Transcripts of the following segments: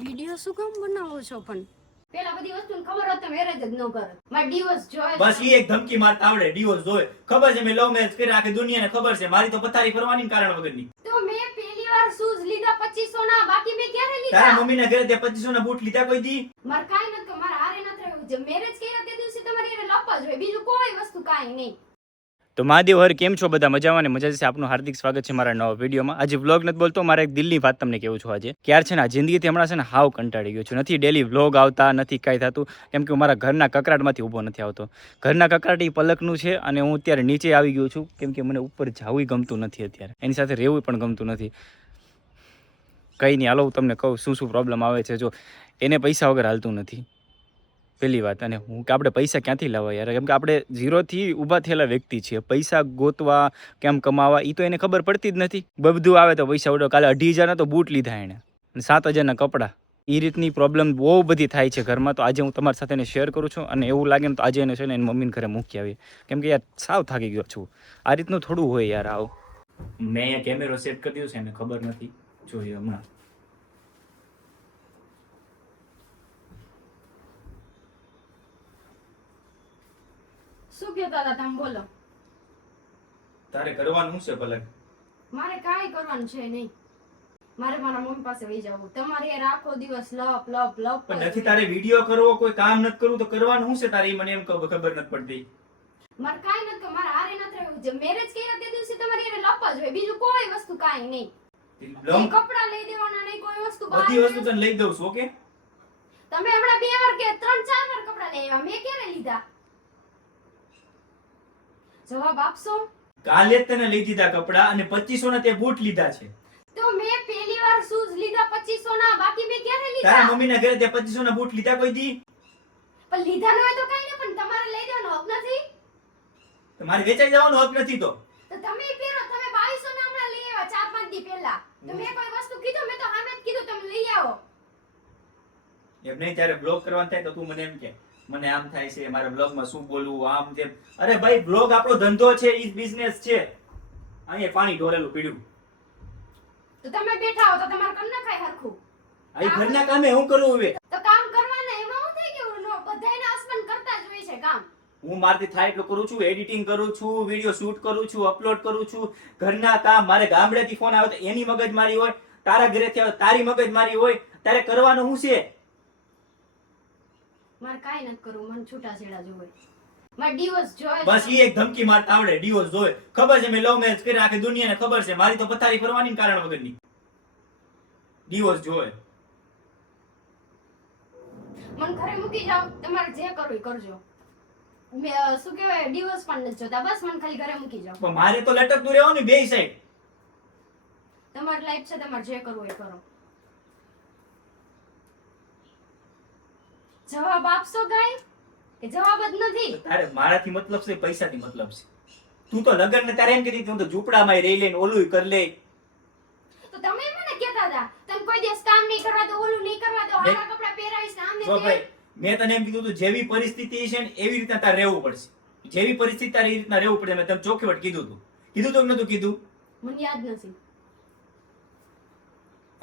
Video શું કામ બનાવો છો પણ? પેલા બધી વસ્તુને ખબર હોત તો મેરેજ જ ન કરે. મારે ડિવોર્સ જોઈએ. બસ ઈ એક ધમકી મારતા આવડે, ડિવોર્સ જોઈએ. ખબર છે મેં લવ મેરેજ કર્યા, આખી દુનિયાને ખબર છે. મારી તો પથારી ફરવાની ને કારણ વગરની. તો મેં પહેલી વાર શૂઝ લીધા 2500 ના, બાકી મેં ક્યારે લીધા? તારા મમ્મીના ઘરે તે 2500 ના બૂટ લીધા કોઈ દી? મારે કાઈ નતો, મારે હારે નત રહેવું. જે મેરેજ કર્યા તે દિવસે તમારે એને લપવા જોઈએ, બીજું કોઈ વસ્તુ કાઈ નહીં. તો મહાદેવ હર કેમ છો બધા? મજામાં ને મજા છે. આપનું હાર્દિક સ્વાગત છે મારા નવા વિડીયોમાં. આજે વ્લોગ નથી બોલતો, મારે એક દિલની વાત તમને કહેવું છું આજે. ક્યાર છે ને આ જિંદગીથી હમણાં છે ને હાવ કંટાળી ગયો છું. નથી ડેલી વ્લોગ આવતા, નથી કાંઈ થતું, કેમ કે મારા ઘરના કકરાટમાંથી ઊભો નથી આવતો. ઘરના કકરાટ એ પલકનું છે અને હું અત્યારે નીચે આવી ગયો છું, કેમ કે મને ઉપર જવું ગમતું નથી અત્યારે. એની સાથે રહેવું પણ ગમતું નથી. કંઈ નહીં, હાલો હું તમને કહું શું શું પ્રોબ્લેમ આવે છે. જો એને પૈસા વગર હાલતું નથી, પહેલી વાત. અને હું કે આપણે પૈસા ક્યાંથી લાવવા યાર, કેમ કે આપણે ઝીરોથી ઊભા થયેલા વ્યક્તિ છીએ. પૈસા ગોતવા કેમ કમાવા એ તો એને ખબર પડતી જ નથી. બધું આવે તો પૈસા ઉડો. કાલે 2,500 તો બૂટ લીધા એણે અને 7,000ના કપડાં. એ રીતની પ્રોબ્લેમ બહુ બધી થાય છે ઘરમાં. તો આજે હું તમારી સાથે એને શેર કરું છું અને એવું લાગે ને તો આજે એને છે ને એની મમ્મીને ઘરે મૂકી આવી, કેમ કે યાર સાવ થાકી ગયો છું. આ રીતનું થોડું હોય યાર. આવ મેં અહીંયા કેમેરો સેટ કરી દીધો છે, એને ખબર નથી. જોઈએ હમણાં. શું કહેતા હતા તમે? બોલો. તારે કરવાનું છે ભલે. મારે કાઈ કરવાનું છે નહીં. મારે મારા મમ્મી પાસે વહી જવું. તમારે યાર આખો દિવસ લપ લપ લપ. પણ નથી તારે વિડીયો કરવો, કોઈ કામ નથી કરવું તો કરવાનું છે તારે? ઈ મને એમ ખબર નથી પડતી. મારે કાઈ નતો, મારે હારે નત રહેવું. જે મેરેજ કર્યા તે દિવસે તમારે એને લપવા જોઈએ, બીજું કોઈ વસ્તુ કાઈ નહીં. લવ કપડા લઈ દેવાના નહીં, કોઈ વસ્તુ બધી વસ્તુ તને લઈ દઉં છું, ઓકે? તમે હમણાં 2 વાર કે 3-4 વાર કપડા લઈ આવ્યા, મેં ક્યારે લીધા? જવાબ આપશો? કાલે જ તને લઈ દીધા કપડા અને 2500 ના તે બૂટ લીધા છે. તો મેં પહેલી વાર શૂઝ લીધા 2500 ના, બાકી મેં ક્યારે લીધા? તારા મમ્મીના ઘરે તે 2500 ના બૂટ લીધા કોઈ દી? પણ લીધા ન હોય તો કાઈ નહીં, પણ તમારે લઈ દેવાનો હક નથી. મારે વેચાઈ જવાનો હક નથી તો. તો તમે પહેરો, તમે 2200 ના હમણાં લઈ આવ્યા 4-5 દી પહેલા. તો મેં કોઈ વસ્તુ કીધું? મેં તો સામે જ કીધું તમે લઈ આવો. એમ નહીં, ત્યારે બ્લોગ કરવાનું થાય તો તું મને એમ કે મને આમ થાય છે, મારા બ્લોગમાં શું બોલવું, આમ તેમ. અરે ભાઈ, બ્લોગ આપણો ધંધો છે, ઈ બિઝનેસ છે. અહીંયા પાણી ઢોરેલું પીડ્યું. તો તમે બેઠા હો તો તમારે કર નખાય હરખું. આ ઘરના કામે હું કરું હવે? તો કામ કરવાના, એમાં હું થઈ ગયું? નો, બધાયના હસબન્ડ કરતા જ હોય છે કામ. હું મારથી થાય એટલું કરું છું, એડિટિંગ કરું છું, વિડીયો શૂટ કરું છું, અપલોડ કરું છું, ઘરના કામ. મારે ગામડેથી ફોન આવે તો એની મગજમારી હોય, તારા ઘરેથી આવે તારી મગજમારી હોય. તારે કરવાનું શું છે? મારે કાઈ નથી કરવું, મને છૂટાછેડા જોવે. મારે ડિવોર્સ જોઈએ. બસ ઈ એક ધમકી મારતા આવડે, ડિવોર્સ જોઈએ. ખબર છે મેં લવ મેરેજ કર્યા, આખી દુનિયાને ખબર છે. મારી તો પથારી ફરવાની ને કારણ વગરની. ડિવોર્સ જોઈએ. મને ઘરે મૂકી જાઓ, તમારે જે કરવું એ કરજો. શું કહેવાય, ડિવોર્સ પણ નથી જોતા. બસ મને ખાલી ઘરે મૂકી જાઓ. પણ મારે તો લટકતું રહેવાનું બેય સાઈડ. તમારી લાઈફ છે, તમારે જે કરવું એ કરો. જવાબ આપશો કાઈ કે જવાબ જ નથી? તારે મારાથી મતલબ છે, પૈસાથી મતલબ છે. તું તો લગન ને તારે એમ કીધી હું તો ઝૂંપડામાં રહી લઈને ઓલું કરી લે. તો તમે મને કહેતા હતા તમે કોઈ દિવસ કામ નહીં કરવા દો, ઓલું નહીં કરવા દો, હારા કપડા પહેરાવીશ ને આમ ને જો તેમ. ભાઈ, મેં તને એમ કીધું તું જેવી પરિસ્થિતિ છે ને એવી રીતના તારે રહેવું પડશે. જેવી પરિસ્થિતિ તારે એ રીતના રહેવું પડે. મેં તને ચોખ્ખી વાત કીધું તું. કીધું તું કે નતું કીધું? મને યાદ નથી.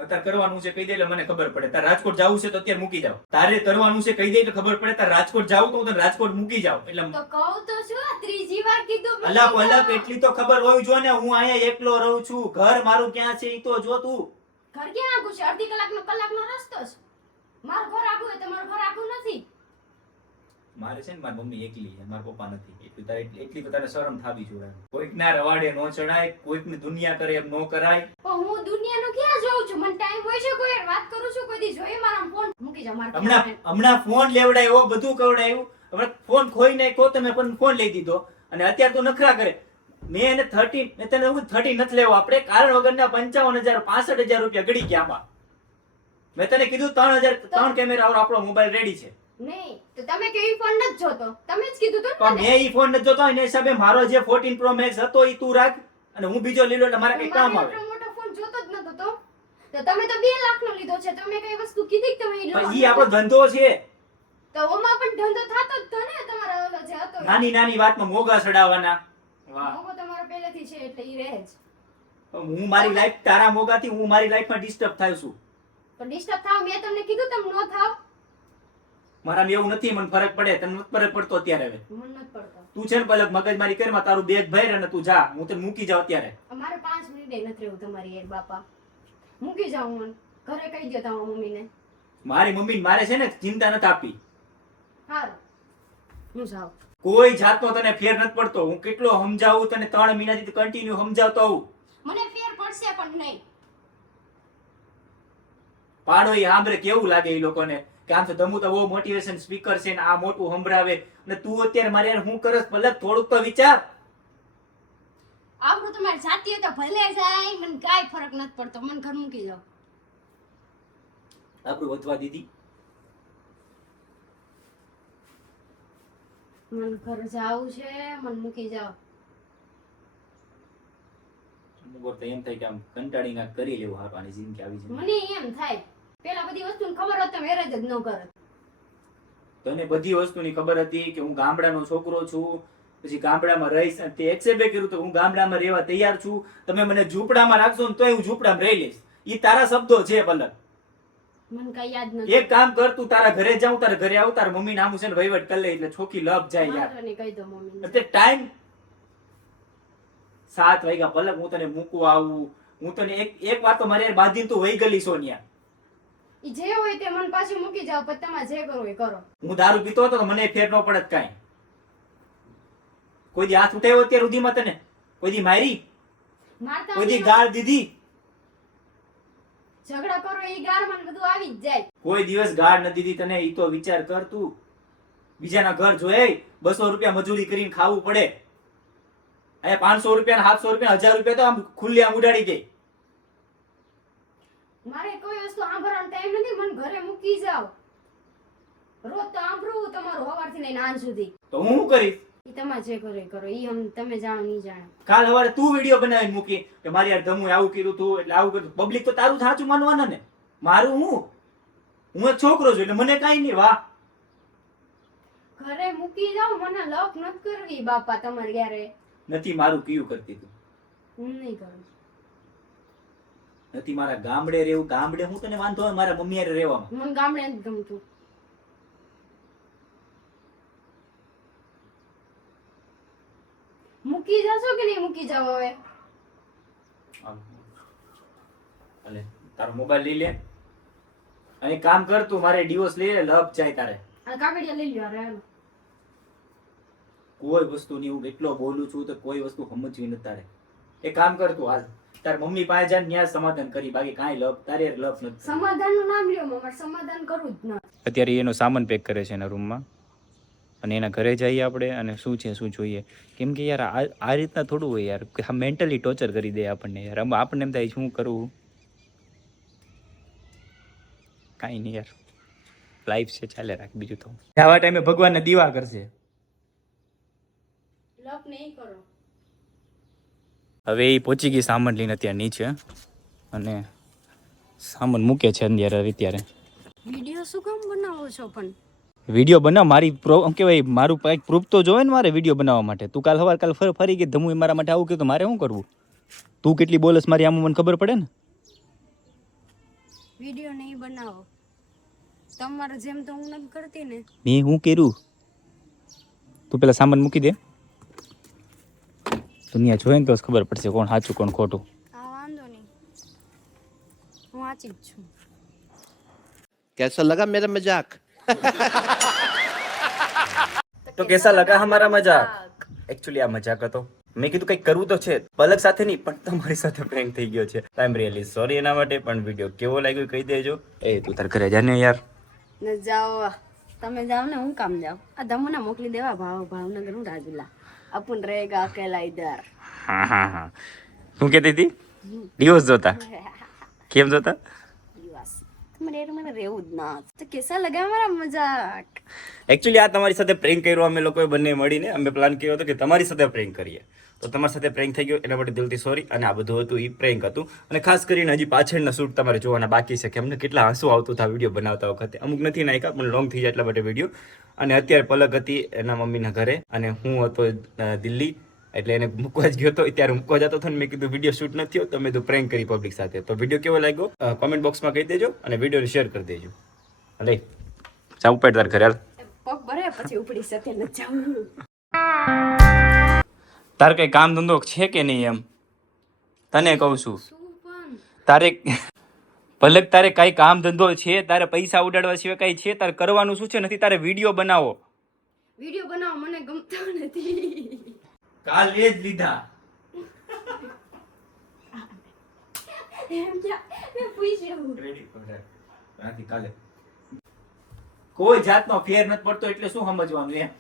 અત્યારે કરવાનું છે કહી દે એટલે મને ખબર પડે. તારે રાજકોટ જવું છે તો અત્યારે મૂકી જાવ. તારે કરવાનું છે કહી દે એટલે ખબર પડે. તારે રાજકોટ જાવું તો હું તને રાજકોટ મૂકી જાવ. એટલે તો કહું તો છું, આ ત્રીજી વાર કીધું. અલગ અલગ એટલી તો ખબર હોવી જોઈએ ને. હું અહીંયા એકલો રહું છું, ઘર મારું ક્યાં છે એ તો જો તું. ઘર ક્યાં આગું છે? અડધી કલાકનો રસ્તો છે. મારું ઘર આગું હોય, તમારું ઘર આગું નથી. મારે છે ને મારી મમ્મી એકલી છે, મારા પપ્પા નથી. એટલી તો તારે શરમ થાવી જોઈએ. કોઈક ના રવાડે નો ચડાય, કોઈક ની દુનિયા કરે એમ નો કરાય. પણ હું દુનિયાનું ક્યાં જોઉં છું? મને ટાઈમ હોય છે, કોઈ યાર વાત કરું છું, કોઈ દી જોઈએ મારા ફોન મૂકી જાવ. મારે હમણાં ફોન લેવડાયો, બધું કવડાયું. હમણાં ફોન ખોઈ નાખ્યો, તમે પણ ફોન લઈ દીધો અને અત્યારે તો નખરા કરે. મેં એને 30 નથી લેવો. આપણે કારણ વગરના 55,000 65,000 રૂપિયા ગળી ગયા આમાં. મેં તને કીધું 3 કેમેરા વાળો આપણો મોબાઈલ રેડી છે. નહીં તો તમે કેવી ફોન નથી જોતો? તમે જ કીધું તું પણ મેં ઈ ફોન નથી જોતો. એના હિસાબે મારો જે 14 Pro Max હતો ઈ તું રાખ અને હું બીજો લીલો એટલે મારે કઈ કામ આવે. મોટો ફોન જોતો જ નતો તો. તો તમે તો 2 લાખનો લીધો છે. તમે કઈ વસ્તુ કીધી કે તમે પણ ઈ આપણો ધંધો છે. તો ઓમાં પણ ધંધો થાતો જ તો ને. તમારો ઓલો જે હતો નાની વાતમાં મોગા ચડાવવાના. વાહ, મોગો તમારો પહેલેથી છે એટલે ઈ રહે જ. હું મારી લાઈફ તારા મોગાથી હું મારી લાઈફમાં ડિસ્ટર્બ થાઉં છું. તો ડિસ્ટર્બ થાવ મેં તમને કીધું તમે નો થાવ. મારામાં એવું નથી, મને ફરક પડે, તને નથી ફરક પડતો અત્યારે. હવે મને નથી પડતો. તું છે ને પલક મગજમારી કરીમાં તારું બેગ ભર અને તું જા, હું તને મૂકી જાઉં અત્યારે. અમારે 5 મિનિટે નથી રહેવું તમારી યાર બાપા. મૂકી જાઉં મને. ઘરે કહી દો તમારા મમ્મીને. મારી મમ્મી મારે છે ને ચિંતા નથી આપી. હારું હું જાઉં. કોઈ જાતનો તને ફેર નથી પડતો. હું કેટલો સમજાવું તને, 3 મહિનાથી કન્ટિન્યુ સમજાવતો આવું. મને ફેર પડશે પણ નહીં. પાડો એ સાંભળે કેવું લાગે એ લોકોને કે આમ તો દમુ તો બહુ મોટિવેશન સ્પીકર છે ને આ મોટું સંભળાવે, અને તું અત્યારે મારે યાર હું કરસ પલક, થોડુંક તો વિચાર. આપણું તમારી જાતી હોય તો ભલે જાય, મને કાંઈ ફરક નથી પડતો. મને ઘર મૂકી જાઓ. આપણું વધવા દીધી. મને ઘર જાવું છે, મને મૂકી જાઓ. અમુક વાર તો એમ થાય કે આમ કંટાળી ના કરી લેવું, હારવાની જિંદગી આવી છે. મને એમ થાય પેલા બધી વસ્તુની ખબર હોત તો મેરેજ જ ન કરત. તને બધી વસ્તુની ખબર હતી કે હું ગામડાનો છોકરો છું, પછી ગામડામાં રહીશ, અને તે એક્સેપ્ટ કર્યું તો હું ગામડામાં રહેવા તૈયાર છું. તમે મને ઝૂંપડામાં રાખશો ને તોય હું ઝૂંપડામાં રહી લઈશ. ઈ તારા શબ્દો છે પલક. મને કઈ યાદ નથી. એક કામ કર, તું તારા ઘરે જાઉં, તારા ઘરે આવું, તારા મમ્મી નામું છે ને વહીવટ કરી લે એટલે છોકી લપ જાય યાર. વાંધો નહીં, કહી દો મમ્મીને. અત્યારે ટાઈમ 7 વાગ્યા પલક, હું તને મૂકવા આવું, હું તને એક વાર તો મારે યાર બાંધીને તું વહી ગલી સોનિયા. ઈ જે હોય તે મને પાછું મૂકી જાઓ, પછી તમારે જે કરવું એ કરો. હું દારૂ પીતો હતો તો મને ફેર ન પડત કાંઈ. કોઈ દી હાથ ઉઠાવ્યો અત્યાર સુધીમાં તને? કોઈ દી મારી? મારતા કોઈ દી નથી. ગાળ દીધી? ઝઘડા કરો એ ગાળમાં ને બધું આવી જ જાય. કોઈ દિવસ ગાળ ન દીધી તને, ઈ તો વિચાર કર તું. બીજાના ઘર જોયે 200 રૂપિયા મજૂરી કરીને ખાવું પડે, અહીંયા 500 રૂપિયા 700 રૂપિયા 1000 રૂપિયા તો આમ ખુલ્લી આમ ઉડાડી દે. મારે કોઈ વસ્તુ સાંભળવાનો ટાઈમ નથી. મને ઘરે મૂકી જાઓ. રોજ તો સાંભળવું તમારું સવારથી લઈને સાંજ સુધી. તો હું શું કરીશ? ઈ તમારે જે કરો એ કરો. ઈ તમે જાણો નહીં જાણો. કાલ સવારે તું વિડીયો બનાવીને મૂકી કે મારી યાર ધમુએ આવું કીધું તું એટલે આવું કર્યું. પબ્લિક તો તારું સાચું માનવાના ને, મારું હું એક છોકરો છું એટલે મને કાંઈ નહીં. વાહ, ઘરે મૂકી જાઓ. મને લપ નથી કરવી બાપા તમારે ક્યારે. નથી મારું કયું કરતી તું, હું નહીં કરું. નથી મારા ગામડે રહેવું. ગામડે હું તને વાંધો હોય મારા મમ્મી હારે રહેવામાં? મને ગામડે નથી ગમતું. મૂકી જાશો કે નહીં મૂકી જાવ હવે? અલે તારો મોબાઈલ લઈ લે અને કામ કર, તું મારે ડિવોર્સ લઈ લે, લપ જાય તારે. આ કાગળિયા લઈ લ્યો. અરે હાલો. કોઈ વસ્તુ નહીં, હું એટલો બોલું છું તો કોઈ વસ્તુ સમજવી નથી તારે. એક કામ કર તું, હાલ તાર મમ્મી પાસે જા, ન્યા સમાધાન કરી, બાકી કાંઈ લપ તારે લપ નથી. સમાધાનનું નામ લ્યો. મારે સમાધાન કરવું જ ના. અત્યારે એનો સામાન પેક કરે છે એના રૂમમાં, અને એના ઘરે જઈએ આપણે અને શું છે શું જોઈએ. કેમ કે યાર આ રીતના થોડું હોય યાર, કે આ મેન્ટલી ટોર્ચર કરી દે આપણને યાર. આમ આપણને એમ થાય શું કરવું, કાંઈ નહીં યાર, લાઈફ છે, ચાલે રાખ. બીજું તો આવા ટાઈમે ભગવાનને દીવા કરશે. લપ નહીં કરો. હવે એ પહોંચી ગઈ સામાન લઈને અત્યારે નીચે, અને સામાન મૂકે છે અત્યારે. વિડિયો શું કામ બનાવો છો પણ? વિડીયો બનાવ, મારી શું કહેવાય, મારું કંઈક પ્રૂફ તો જોવે ને મારે વિડીયો બનાવવા માટે. તું કાલ ફરી ગઈ ધમુ મારા માટે આવું કીધું, મારે શું કરવું? તું કેટલી બોલસ મારી આમ મને ખબર પડે ને. વિડિયો નહીં બનાવો. તમારે જેમ તો હું નથી કરતી ને. મેં હું કર્યું? તું પેલા સામાન મૂકી દે, દુનિયા જોઈને તો જ ખબર પડશે કોણ સાચું કોણ ખોટું. હા વાંધો નહીં, હું વાંચી જ છું. कैसा लगा मेरा मजाक? તો કેસા લગા હમારા મજાક? એકચ્યુઅલી આ મજાક હતો. મેં કીધું કંઈક કરવું તો છે, પલક સાથે નહીં પણ તમારી સાથે પ્રેન્ક થઈ ગયો છે. આઈ એમ રિયલી સોરી એના માટે. પણ વિડીયો કેવો લાગ્યો કહી દેજો. એ તું તાર ઘરે જા ને યાર. ને જાઓ, તમે જાઓ ને, હું કામ જાઉં? આ ધમુને મોકલી દેવા ભાવનગર. હું રાજુલા અપુન રહેગા અકેલા ઇધર. હા શું કહેતી હતી? ડિવોર્સ જોતા? કેમ જોતા? દિવસ મને મને રહેવું જ ના. તો કેસા લગા મારા મજાક? એકચ્યુઅલી આ તમારી સાથે પ્રેન્ક કર્યો અમે લોકોએ બંને મળીને. અમે પ્લાન કર્યો હતો કે તમારી સાથે પ્રેન્ક કરીએ, તો તમારી સાથે પ્રેન્ક થઈ ગયો એના માટે દિલથી સોરી. અને આ બધું હતું એ પ્રેન્ક હતું. અને ખાસ કરીને હજી પાછળના શૂટ તમારે જોવાના બાકી છે કે અમને કેટલા હસવું આવતું હતા વિડીયો બનાવતા વખતે. અમુક નથી નાખ્યા પણ લોંગ થઈ જાય એટલા માટે વિડીયો. અને અત્યારે પલક હતી એના મમ્મીના ઘરે અને હું હતો દિલ્હી. એટલે એને મૂકવા જ ગયો હતો. ત્યારે મૂકવા જતો હતો ને મેં કીધું વિડીયો શૂટ નથી થયો તો મેં તો પ્રેન્ક કરી પબ્લિક સાથે. તો વિડીયો કેવો લાગ્યો કોમેન્ટ બોક્સમાં કહી દેજો અને વિડીયોને શેર કરી દેજો. લઈ જા ઉપર તાર ઘરે હાલ. પગ ભરે પછી ઉપડી શકે ન જાઉં. તારે કઈ કામ ધંધો છે કે નહીં એમ તને કહું છું. શું પણ તારે ભલે તારે કઈ કામ ધંધો છે, તારે પૈસા ઉડાડવા સિવાય કઈ છે, તારે કરવાનું શું છે નથી. તારે વિડીયો બનાવો. વિડિયો બનાવવા મને ગમતો નથી. કાલ એ જ લીધા. એમ ક્યાં મેં પૂછ્યું. કાલે કોઈ જાતનો ફેર નથી પડતો એટલે શું સમજવાનું એમ.